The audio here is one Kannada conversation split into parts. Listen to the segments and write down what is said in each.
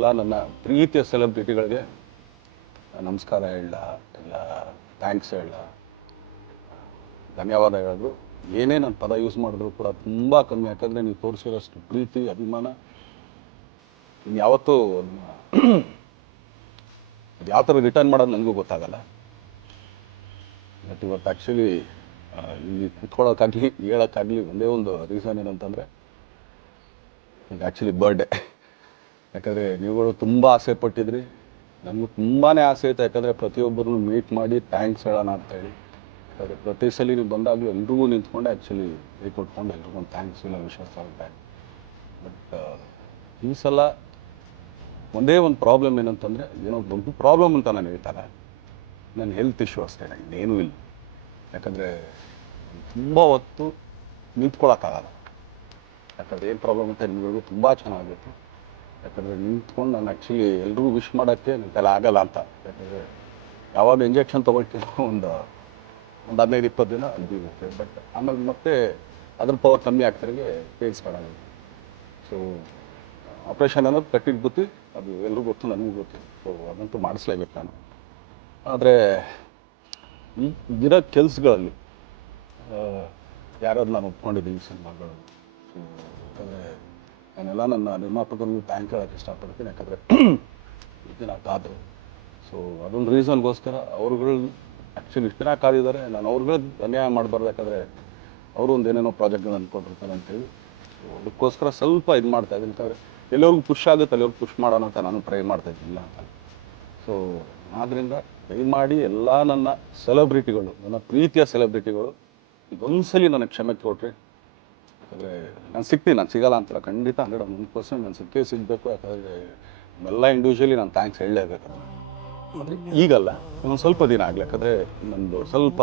ಎಲ್ಲ ನನ್ನ ಪ್ರೀತಿಯ ಸೆಲೆಬ್ರಿಟಿಗಳಿಗೆ ನಮಸ್ಕಾರ ಹೇಳ, ಇಲ್ಲ ಥ್ಯಾಂಕ್ಸ್ ಹೇಳ, ಧನ್ಯವಾದ ಹೇಳೋದು ಏನೇ ನನ್ನ ಪದ ಯೂಸ್ ಮಾಡಿದ್ರು ಕೂಡ ತುಂಬ ಕಮ್ಮಿ. ಯಾಕಂದರೆ ನೀವು ತೋರಿಸಿರೋಷ್ಟು ಪ್ರೀತಿ ಅಭಿಮಾನ ಯಾವತ್ತೂ ಯಾವ ಥರ ರಿಟರ್ನ್ ಮಾಡೋದು ನನಗೂ ಗೊತ್ತಾಗಲ್ಲ. ಬಟ್ ಇವತ್ತು ಆ್ಯಕ್ಚುಲಿ ಇಲ್ಲಿ ಕುತ್ಕೊಳ್ಳೋಕ್ಕಾಗಲಿ ಹೇಳೋಕ್ಕಾಗಲಿ ಒಂದೇ ಒಂದು ರೀಸನ್ ಏನಂತಂದರೆ ಈಗ ಆ್ಯಕ್ಚುಲಿ ಬರ್ಡೇ. ಯಾಕಂದರೆ ನೀವುಗಳು ತುಂಬ ಆಸೆ ಪಟ್ಟಿದ್ರಿ, ನನಗೂ ತುಂಬಾ ಆಸೆ ಇತ್ತು. ಯಾಕಂದರೆ ಪ್ರತಿಯೊಬ್ಬರನ್ನು ಮೀಟ್ ಮಾಡಿ ಥ್ಯಾಂಕ್ಸ್ ಹೇಳೋಣ ಅಂತೇಳಿ. ಯಾಕಂದರೆ ಪ್ರತಿ ಸಲ ನೀವು ಬಂದಾಗಲೂ ಎಲ್ರಿಗೂ ನಿಂತ್ಕೊಂಡು ಆ್ಯಕ್ಚುಲಿ ಕೈ ಕೊಟ್ಕೊಂಡು ಎಲ್ರಿಗೂ ಥ್ಯಾಂಕ್ಸ್ ಇಲ್ಲ ವಿಶ್ವಾಸ ಆಗುತ್ತೆ. ಬಟ್ ಈ ಸಲ ಒಂದೇ ಒಂದು ಪ್ರಾಬ್ಲಮ್ ಏನಂತಂದರೆ, ಏನೋ ದೊಡ್ಡ ಪ್ರಾಬ್ಲಮ್ ಅಂತ ನಾನು ಹೇಳ್ತಾರೆ, ನನ್ನ ಹೆಲ್ತ್ ಇಶ್ಯೂ ಅಷ್ಟೇ, ಇನ್ನೇನೂ ಇಲ್ಲ. ಯಾಕಂದರೆ ತುಂಬ ಹೊತ್ತು ನಿಂತ್ಕೊಳ್ಳೋಕ್ಕಾಗಲ್ಲ. ಯಾಕಂದರೆ ಏನು ಪ್ರಾಬ್ಲಮ್ ಅಂತ ನಿಮಗೂ ತುಂಬ ಚೆನ್ನಾಗಿತ್ತು. ಯಾಕಂದರೆ ನಿಂತ್ಕೊಂಡು ನಾನು ಆ್ಯಕ್ಚುಲಿ ಎಲ್ರಿಗೂ ವಿಶ್ ಮಾಡೋಕ್ಕೆ ನನ್ನ ತಲೆ ಆಗಲ್ಲ ಅಂತ. ಯಾಕಂದರೆ ಯಾವಾಗ ಇಂಜೆಕ್ಷನ್ ತೊಗೊಳ್ತೀನೋ ಒಂದು 15-20 ದಿನ ಅಲ್ಲಿರುತ್ತೆ. ಬಟ್ ಆಮೇಲೆ ಮತ್ತೆ ಅದ್ರ ಪವರ್ ಕಮ್ಮಿ ಆಗ್ತಾರಿಗೆ ಪೇಲ್ಸ್ಕೊಳ್ಳೋದು. ಸೊ ಆಪ್ರೇಷನ್ ಅನ್ನೋದು ಕಟ್ಟಿಟ್ಟು ಗೊತ್ತಿ, ಅದು ಎಲ್ರಿಗೂ ಗೊತ್ತು, ನನಗೂ ಗೊತ್ತು. ಸೊ ಅದಂತೂ ಮಾಡಿಸ್ಲೇಬೇಕು ನಾನು. ಆದರೆ ಈಗಿರೋ ಕೆಲಸಗಳಲ್ಲಿ ಯಾರಾದ್ರು ನಾನು ಒಪ್ಕೊಂಡಿದ್ದೀನಿ ಸಿನಿಮಾಗಳು. ಸೊ ಯಾಕಂದರೆ ನಾನೆಲ್ಲ ನನ್ನ ನಿರ್ಮಾಪಕರಿಗೂ ಥ್ಯಾಂಕ್ ಹೇಳೋಕ್ಕೆ ಇಷ್ಟಪಡ್ತೀನಿ. ಯಾಕಂದರೆ ದಿನ ಕಾದರು. ಸೊ ಅದೊಂದು ರೀಸನ್ಗೋಸ್ಕರ ಅವ್ರುಗಳು ಆ್ಯಕ್ಚುಲಿ ಇಷ್ಟು ದಿನ ಕಾದಿದ್ದಾರೆ. ನಾನು ಅವ್ರುಗಳಿಗೆ ಅನ್ಯಾಯ ಮಾಡಬಾರ್ದು. ಯಾಕಂದರೆ ಅವರು ಒಂದು ಏನೇನೋ ಪ್ರಾಜೆಕ್ಟ್ಗಳು ಅಂದ್ಕೊಂಡಿರ್ತಾರೆ ಅಂತೇಳಿ. ಸೊ ಅದಕ್ಕೋಸ್ಕರ ಸ್ವಲ್ಪ ಇದು ಮಾಡ್ತಾಯಿದ್ದೀನಿ. ಯಾಕಂದರೆ ಎಲ್ಲರಿಗೂ ಪುಷ್ ಆಗುತ್ತೆ, ಎಲ್ಲರಿಗೂ ಪುಷ್ ಮಾಡೋಣ ಅಂತ ನಾನು ಟ್ರೈ ಮಾಡ್ತಾಯಿದ್ದಿಲ್ಲ ಅಂತ. ಸೊ ಆದ್ದರಿಂದ ದಯಮಾಡಿ ಎಲ್ಲ ನನ್ನ ಸೆಲೆಬ್ರಿಟಿಗಳು, ನನ್ನ ಪ್ರೀತಿಯ ಸೆಲೆಬ್ರಿಟಿಗಳು ಇದೊಂದ್ಸಲಿ ನನಗೆ ಕ್ಷಮೆ ಕೊಟ್ರಿ. ಯಾಕಂದರೆ ನಾನು ಸಿಗ್ತೀನಿ, ನಾನು ಸಿಗಲ್ಲ ಅಂತಲ್ಲ, ಖಂಡಿತ 100% ನಾನು ಸಿಗಬೇಕು. ಯಾಕಂದರೆ ಎಲ್ಲ ಇಂಡಿವಿಜುವಲಿ ನಾನು ಥ್ಯಾಂಕ್ಸ್ ಹೇಳಲೇಬೇಕು. ಅಂದರೆ ಈಗಲ್ಲ, ಇನ್ನೊಂದು ಸ್ವಲ್ಪ ದಿನ ಆಗಲಿ. ಯಾಕಂದರೆ ನಂದು ಸ್ವಲ್ಪ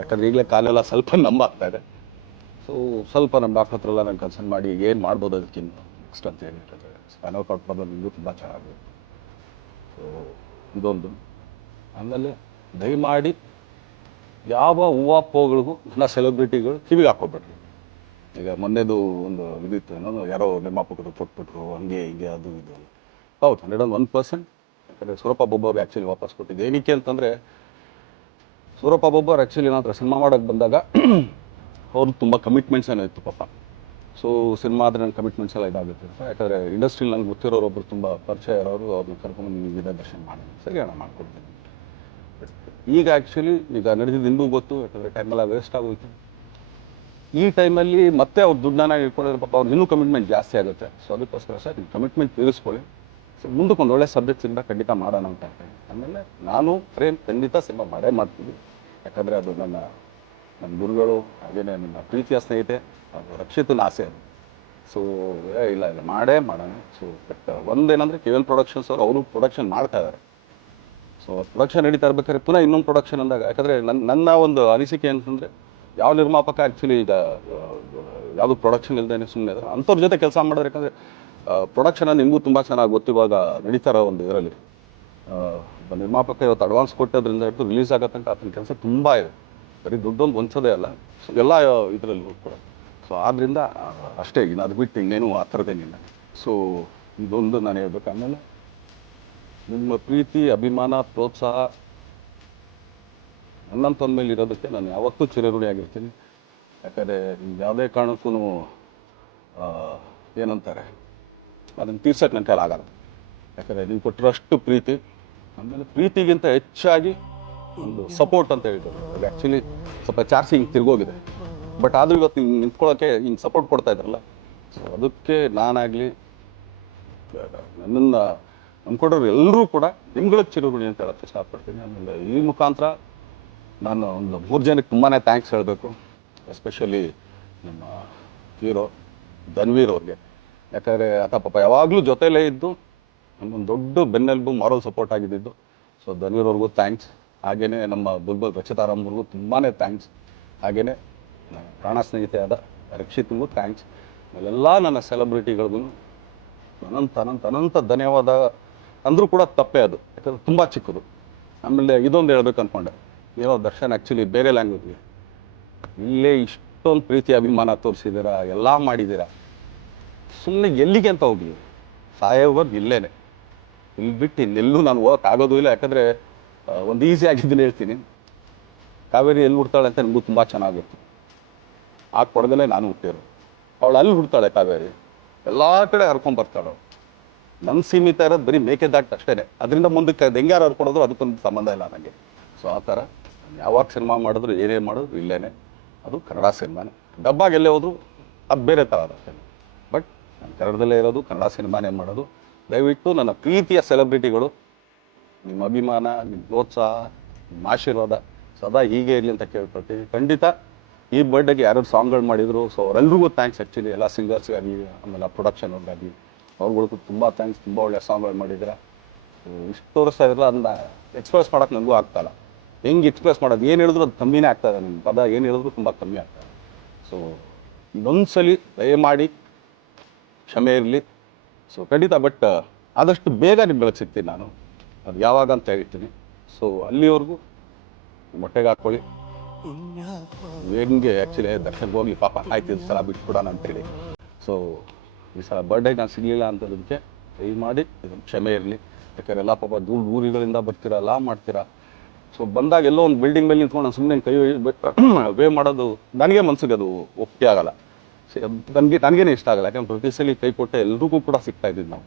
ಯಾಕಂದರೆ ಈಗಲೇ ಕಾಲೆಲ್ಲ ಸ್ವಲ್ಪ ನಂಬಾಗ್ತಾಯಿದೆ. ಸೊ ಸ್ವಲ್ಪ ನಮ್ಮ ಡಾಕ್ಟರ್ ಹತ್ರ ಎಲ್ಲ ನಾನು ಕನ್ಸಲ್ಟ್ ಮಾಡಿ ಏನು ಮಾಡ್ಬೋದು ಅದಕ್ಕಿಂತ ನೆಕ್ಸ್ಟ್ ಅಂತ ಹೇಳಿ. ಯಾಕಂದರೆ ಸ್ಪೈನಲ್ ಕಾರ್ಡ್ ಪ್ರಾಬ್ಲಮ್ ಇನ್ನೂ ತುಂಬ ಚೆನ್ನಾಗಿದೆ. ಸೊ ಇದೊಂದು. ಆಮೇಲೆ ದಯಮಾಡಿ ಯಾವ ಹೂವಾಪೋಗಳಿಗೂ ನನ್ನ ಸೆಲೆಬ್ರಿಟಿಗಳು ಕಿವಿಗೆ ಹಾಕೋಬೇಡ್ರಿ. ಈಗ ಮೊನ್ನೆದು ಒಂದು ಇದಿತ್ತು, ಏನೋ ಯಾರೋ ನಿರ್ಮಾಪಕರು ಕೊಟ್ಬಿಟ್ರು, ಹಂಗೆ ಹೀಗೆ ಅದು ಇದು. ಹೌದು 101%. ಯಾಕಂದರೆ ಸೂರಪ್ಪ ಬೊಬ್ಬರು ಆ್ಯಕ್ಚುಲಿ ವಾಪಸ್ ಕೊಟ್ಟಿದ್ದು ಏನಕ್ಕೆ ಅಂತಂದರೆ, ಸೂರಪ್ಪ ಬೊಬ್ಬರು ಆ್ಯಕ್ಚುಲಿ ಏನಾದರೂ ಸಿನಿಮಾ ಮಾಡೋಕ್ಕೆ ಬಂದಾಗ ಅವ್ರು ತುಂಬ ಕಮಿಟ್ಮೆಂಟ್ಸ್ ಏನೋ ಇತ್ತು ಪಾಪ. ಸೊ ಸಿನಿಮಾ ಆದರೆ ನನ್ನ ಕಮಿಟ್ಮೆಂಟ್ಸ್ ಎಲ್ಲ ಇದಾಗುತ್ತೆ. ಯಾಕಂದರೆ ಇಂಡಸ್ಟ್ರಿಲಿ ನನಗೆ ಗೊತ್ತಿರೋರೊಬ್ಬರು ತುಂಬ ಪರಿಚಯ ಇರೋರು, ಅವ್ರನ್ನ ಕರ್ಕೊಂಡು ವಿಧ ದರ್ಶನ ಮಾಡಿ ಸರಿ ಅಣ್ಣ ಮಾಡ್ಕೊಡ್ತೀನಿ. ಬಟ್ ಈಗ ಆ್ಯಕ್ಚುಲಿ ಈಗ ನಡೆದಿದ್ದು ನಿಮಗೂ ಗೊತ್ತು. ಯಾಕಂದರೆ ಟೈಮೆಲ್ಲ ವೇಸ್ಟ್ ಆಗೋಯ್ತು. ಈ ಟೈಮಲ್ಲಿ ಮತ್ತೆ ಅವ್ರು ದುಡ್ಡನ್ನ ಇಟ್ಕೊಂಡಿರೋ ಪಾಪ ಅವ್ರಿಗೆ ಇನ್ನೂ ಕಮಿಟ್ಮೆಂಟ್ ಜಾಸ್ತಿ ಆಗುತ್ತೆ. ಸೊ ಅದಕ್ಕೋಸ್ಕರ ಸರ್ ನೀವು ಕಮಿಟ್ಮೆಂಟ್ ತೀರಿಸ್ಕೊಳ್ಳಿ. ಸೊ ಮುಂದಕ್ಕೆ ಒಂದು ಒಳ್ಳೆ ಸಬ್ಜೆಕ್ಟ್ ಸಿನಿಮಾ ಖಂಡಿತ ಮಾಡೋಣ ಅಂತ ಹೇಳ್ತೀನಿ. ಆಮೇಲೆ ನಾನು ಪ್ರೇಮ್ ಖಂಡಿತ ಸಿನಿಮಾ ಮಾಡೇ ಮಾಡ್ತೀವಿ. ಯಾಕಂದರೆ ಅದು ನನ್ನ ಗುರುಗಳು, ಹಾಗೆಯೇ ನನ್ನ ಪ್ರೀತಿಯ ಸ್ನೇಹಿತೆ, ಅದು ರಕ್ಷಿತನ ಆಸೆ ಅದು. ಸೊ ಇಲ್ಲ ಮಾಡೇ ಮಾಡೋಣ. ಸೊ ಬಟ್ ಒಂದೇನಂದರೆ KVL ಪ್ರೊಡಕ್ಷನ್ಸ್ ಅವರು ಪ್ರೊಡಕ್ಷನ್ ಮಾಡ್ತಾ ಇದ್ದಾರೆ. ಸೊ ಪ್ರೊಡಕ್ಷನ್ ನಡೀತಾ ಇರ್ಬೇಕಾದ್ರೆ ಪುನಃ ಇನ್ನೊಂದು ಪ್ರೊಡಕ್ಷನ್ ಅಂದಾಗ, ಯಾಕಂದರೆ ನನ್ನ ಒಂದು ಅನಿಸಿಕೆ ಅಂತಂದರೆ, ಯಾವ ನಿರ್ಮಾಪಕ ಆ್ಯಕ್ಚುಲಿ ಈಗ ಯಾವುದು ಪ್ರೊಡಕ್ಷನ್ ಇಲ್ಲದೇ ಸುಮ್ಮನೆ ಇದ್ದಾರೆ ಅಂಥವ್ರ ಜೊತೆ ಕೆಲಸ ಮಾಡೋದು. ಯಾಕಂದರೆ ಪ್ರೊಡಕ್ಷನ್ ನಿಮಗೂ ತುಂಬ ಚೆನ್ನಾಗಿ ಗೊತ್ತು. ಇವಾಗ ನಡೀತಾರೋ ಒಂದು ಇದರಲ್ಲಿ ನಿರ್ಮಾಪಕ ಇವತ್ತು ಅಡ್ವಾನ್ಸ್ ಕೊಟ್ಟೋದ್ರಿಂದ ಹಿಡಿದು ರಿಲೀಸ್ ಆಗೋ ತನಕ ಆತನ ಕೆಲಸ ತುಂಬ ಇದೆ. ಬರೀ ದುಡ್ಡೊಂದು ಹೊಂಚೋದೇ ಅಲ್ಲ, ಎಲ್ಲ ಇದರಲ್ಲಿ ಕೂಡ. ಸೊ ಆದ್ದರಿಂದ ಅಷ್ಟೇ, ಇನ್ನು ಅದು ಬಿಟ್ಟು ಇನ್ನೇನು ಆ ಥರದ್ದೇನಿಲ್ಲ. ಸೊ ಇದೊಂದು ನಾನು ಹೇಳ್ಬೇಕು. ಆಮೇಲೆ ನಿಮ್ಮ ಪ್ರೀತಿ, ಅಭಿಮಾನ, ಪ್ರೋತ್ಸಾಹ ನನ್ನಂತಂದ ಮೇಲೆ ಇರೋದಕ್ಕೆ ನಾನು ಯಾವತ್ತೂ ಚಿರಋಣಿಯಾಗಿರ್ತೀನಿ. ಯಾಕಂದರೆ ಯಾವುದೇ ಕಾರಣಕ್ಕೂ ಏನಂತಾರೆ ಅದನ್ನು ತೀರ್ಸೋಕ್ಕೆ ನನ್ನ ಕೈಲಿ ಆಗಲ್ಲ. ಯಾಕಂದರೆ ನೀವು ಕೊಟ್ಟಿರೋಷ್ಟು ಪ್ರೀತಿ, ಆಮೇಲೆ ಪ್ರೀತಿಗಿಂತ ಹೆಚ್ಚಾಗಿ ಒಂದು ಸಪೋರ್ಟ್ ಅಂತ ಹೇಳ್ತಾರೆ. ಅದು ಆ್ಯಕ್ಚುಲಿ ಸ್ವಲ್ಪ ಜಾಸ್ತಿ ಹಿಂಗೆ ತಿರ್ಗೋಗಿದೆ. ಬಟ್ ಆದರೂ ಇವತ್ತು ಹಿಂಗೆ ನಿಂತ್ಕೊಳ್ಳೋಕ್ಕೆ ಹಿಂಗೆ ಸಪೋರ್ಟ್ ಕೊಡ್ತಾ ಇದ್ದಾರಲ್ಲ. ಸೊ ಅದಕ್ಕೆ ನಾನಾಗಲಿ ನನ್ನನ್ನು ನಂಬ್ಕೊಡೋರು ಎಲ್ಲರೂ ಕೂಡ ನಿಮ್ಗಳಿಗೆ ಚಿರಋಣಿ ಅಂತ ಹೇಳೋಕ್ಕೆ ಇಷ್ಟಪಡ್ತೀನಿ. ಆಮೇಲೆ ಈ ಮುಖಾಂತರ ನಾನು ಒಂದು 3 ಜನಕ್ಕೆ ತುಂಬಾ ಥ್ಯಾಂಕ್ಸ್ ಹೇಳಬೇಕು. ಎಸ್ಪೆಷಲಿ ನಮ್ಮ ಹೀರೋ ಧನ್ವೀರ್ ಅವ್ರಿಗೆ. ಯಾಕಂದರೆ ಆತ ಪಾಪ ಯಾವಾಗಲೂ ಜೊತೆಯಲ್ಲೇ ಇದ್ದು ನಮ್ಮೊಂದು ದೊಡ್ಡ ಬೆನ್ನೆಲುಬು, ಮಾರಲ್ ಸಪೋರ್ಟ್ ಆಗಿದ್ದು. ಸೊ ಧನ್ವೀರ್ ಅವ್ರಿಗೂ ಥ್ಯಾಂಕ್ಸ್. ಹಾಗೆಯೇ ನಮ್ಮ ಬುಲ್ಬುಲ್ ರಚಿತಾರಾಮ್ರಿಗೂ ತುಂಬಾ ಥ್ಯಾಂಕ್ಸ್. ಹಾಗೆಯೇ ನನ್ನ ಪ್ರಾಣ ಸ್ನೇಹಿತೆಯಾದ ರಕ್ಷಿತ್ಗೂ ಥ್ಯಾಂಕ್ಸ್. ಆಮೇಲೆಲ್ಲ ನನ್ನ ಸೆಲೆಬ್ರಿಟಿಗಳಿಗೂ ಅನಂತ ಧನ್ಯವಾದ ಅಂದರೂ ಕೂಡ ತಪ್ಪೇ ಅದು. ಯಾಕಂದರೆ ತುಂಬ ಚಿಕ್ಕದು. ಆಮೇಲೆ ಇದೊಂದು ಹೇಳ್ಬೇಕು ಅಂದ್ಕೊಂಡೆ, ಏನೋ ದರ್ಶನ್ ಆ್ಯಕ್ಚುಲಿ ಬೇರೆ ಲ್ಯಾಂಗ್ವೇಜ್ಗೆ ಇಲ್ಲೇ ಇಷ್ಟೊಂದು ಪ್ರೀತಿ ಅಭಿಮಾನ ತೋರಿಸಿದ್ದೀರಾ, ಎಲ್ಲ ಮಾಡಿದ್ದೀರಾ, ಸುಮ್ಮನೆ ಎಲ್ಲಿಗೆ ಅಂತ ಹೋಗಿ ಸಾಯೋವರೆಗೂ ಇಲ್ಲೇನೆ. ಇಲ್ಲಿ ಬಿಟ್ಟು ಇನ್ನೆಲ್ಲೂ ನಾನು ಹೋಗಕ್ಕೆ ಆಗೋದು ಇಲ್ಲ. ಯಾಕಂದರೆ ಒಂದು ಈಸಿ ಆಗಿದ್ದನ್ನು ಹೇಳ್ತೀನಿ. ಕಾವೇರಿ ಎಲ್ಲಿ ಹುಡ್ತಾಳೆ ಅಂತ ನನಗೂ ತುಂಬ ಚೆನ್ನಾಗಿತ್ತು. ಆ ಕೊಡದಲ್ಲೇ ನಾನು ಹುಟ್ಟಿರು. ಅವಳು ಅಲ್ಲಿ ಹುಡ್ತಾಳೆ ಕಾವೇರಿ, ಎಲ್ಲ ಕಡೆ ಹರ್ಕೊಂಡ್ಬರ್ತಾಳೆ. ನನ್ನ ಸೀಮಿತ ಇರೋದು ಬರೀ ಮೇಕೆದಾಟ ಅಷ್ಟೇ. ಅದರಿಂದ ಮುಂದಕ್ಕೆ ಅದು ಹೆಂಗಾರು ಹರ್ಕೊಡೋದು ಅದಕ್ಕೊಂದು ಸಂಬಂಧ ಇಲ್ಲ ನನಗೆ. ಸೊ ಆ ಥರ ಯಾವಾಗ ಸಿನಿಮಾ ಮಾಡಿದ್ರು ಏನೇ ಮಾಡಿದ್ರು ಇಲ್ಲೇ ಅದು ಕನ್ನಡ ಸಿನಿಮಾನೇ. ಡಬ್ಬಾಗಿ ಎಲ್ಲೇ ಹೋದ್ರು ಅದು ಬೇರೆ ಥರ ಇರುತ್ತೆ. ಬಟ್ ನಾನು ಕನ್ನಡದಲ್ಲೇ ಇರೋದು, ಕನ್ನಡ ಸಿನಿಮಾನೇ ಮಾಡೋದು. ದಯವಿಟ್ಟು ನನ್ನ ಪ್ರೀತಿಯ ಸೆಲೆಬ್ರಿಟಿಗಳು, ನಿಮ್ಮ ಅಭಿಮಾನ, ನಿಮ್ಮ ಪ್ರೋತ್ಸಾಹ, ನಿಮ್ಮ ಆಶೀರ್ವಾದ ಸದಾ ಹೀಗೆ ಇರಲಿ ಅಂತ ಕೇಳ್ಕೊಳ್ತೀವಿ. ಖಂಡಿತ ಈ ಬರ್ಡೇಗೆ ಯಾರು ಸಾಂಗ್ಗಳು ಮಾಡಿದರು, ಸೊ ಅವರೆಲ್ರಿಗೂ ಥ್ಯಾಂಕ್ಸ್. ಆ್ಯಕ್ಚುಲಿ ಎಲ್ಲ ಸಿಂಗರ್ಸ್ಗಾಗಿ, ಆಮೇಲೆ ಪ್ರೊಡಕ್ಷನ್ ಅವ್ರಿಗಾಗಿ ಅವ್ರುಗಳಿಗೂ ತುಂಬ ಥ್ಯಾಂಕ್ಸ್. ತುಂಬ ಒಳ್ಳೆಯ ಸಾಂಗ್ಗಳು ಮಾಡಿದ್ದೀರ. ಇಷ್ಟು ತೋರಿಸ್ತಾ ಇದ್ರಲ್ಲ, ಅದನ್ನ ಎಕ್ಸ್ಪ್ರೆಸ್ ಮಾಡೋಕ್ಕೆ ನನಗೂ ಆಗ್ತಾಯಿಲ್ಲ. ಹೆಂಗೆ ಎಕ್ಸ್ಪ್ರೆಸ್ ಮಾಡೋದು, ಏನು ಹೇಳಿದ್ರು ಅದು ಕಮ್ಮಿನೇ ಆಗ್ತಾಯಿದೆ. ನಿಮ್ಮ ಪದ ಏನು ಹೇಳಿದ್ರು ತುಂಬ ಕಮ್ಮಿ ಆಗ್ತಾಯಿದೆ. ಸೊ ಇದೊಂದ್ಸಲಿ ದಯಮಾಡಿ ಕ್ಷಮೆ ಇರಲಿ. ಸೊ ಖಂಡಿತ, ಬಟ್ ಆದಷ್ಟು ಬೇಗ ನಿಮ್ಗಳಿಗೆ ಸಿಗ್ತೀನಿ ನಾನು. ಅದು ಯಾವಾಗ ಅಂತ ಹೇಳ್ತೀನಿ. ಸೊ ಅಲ್ಲಿವರೆಗೂ ಮೊಟ್ಟೆಗೆ ಹಾಕ್ಕೊಳ್ಳಿ. ಹೆಂಗೆ ಆ್ಯಕ್ಚುಲಿ ದರ್ಶನ್ಗೆ ಹೋಗ್ಲಿ ಪಾಪ, ಆಯ್ತು ಇದು ಸಲ ಬಿಟ್ಬಿಡೋಣ ಅಂತೇಳಿ. ಸೊ ಈ ಸಲ ಬರ್ಡೇಗೆ ನಾನು ಸಿಗಲಿಲ್ಲ ಅಂತದಕ್ಕೆ ದಯಮಾಡಿ ಇದೊಂದು ಕ್ಷಮೆ ಇರಲಿ. ಯಾಕಂದರೆ ಎಲ್ಲ ಪಾಪ ಊರುಗಳಿಂದ ಬರ್ತೀರಾ, ಎಲ್ಲ ಮಾಡ್ತೀರಾ. ಸೊ ಬಂದಾಗ ಎಲ್ಲೋ ಒಂದು ಬಿಲ್ಡಿಂಗ್ ಮೇಲೆ ನಿಂತ್ಕೊಂಡು ನಾನು ಸುಮ್ಮನೆ ಕೈ ವೇ ಮಾಡೋದು ನನಗೆ ಮನ್ಸಿಗೆ ಅದು ಒಪ್ಪಿಗೆ ಆಗಲ್ಲ. ನನಗೇನೆ ಇಷ್ಟ ಆಗಲ್ಲ. ಯಾಕಂದ್ರೆ ಪ್ರತಿ ಸಲ ಕೈ ಕೊಟ್ಟೆ ಎಲ್ರಿಗೂ ಕೂಡ ಸಿಗ್ತಾ ಇದ್ದೀವಿ ನಾವು.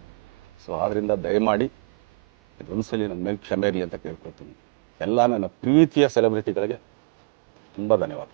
ಸೊ ಆದ್ದರಿಂದ ದಯಮಾಡಿ ಇದೊಂದ್ಸಲಿ ನನ್ನ ಮೇಲೆ ಕ್ಷಮೆ ಇರಲಿ ಅಂತ ಕೇಳ್ಕೊಳ್ತೀನಿ. ಎಲ್ಲ ನನ್ನ ಪ್ರೀತಿಯ ಸೆಲೆಬ್ರಿಟಿಗಳಿಗೆ ತುಂಬ ಧನ್ಯವಾದ.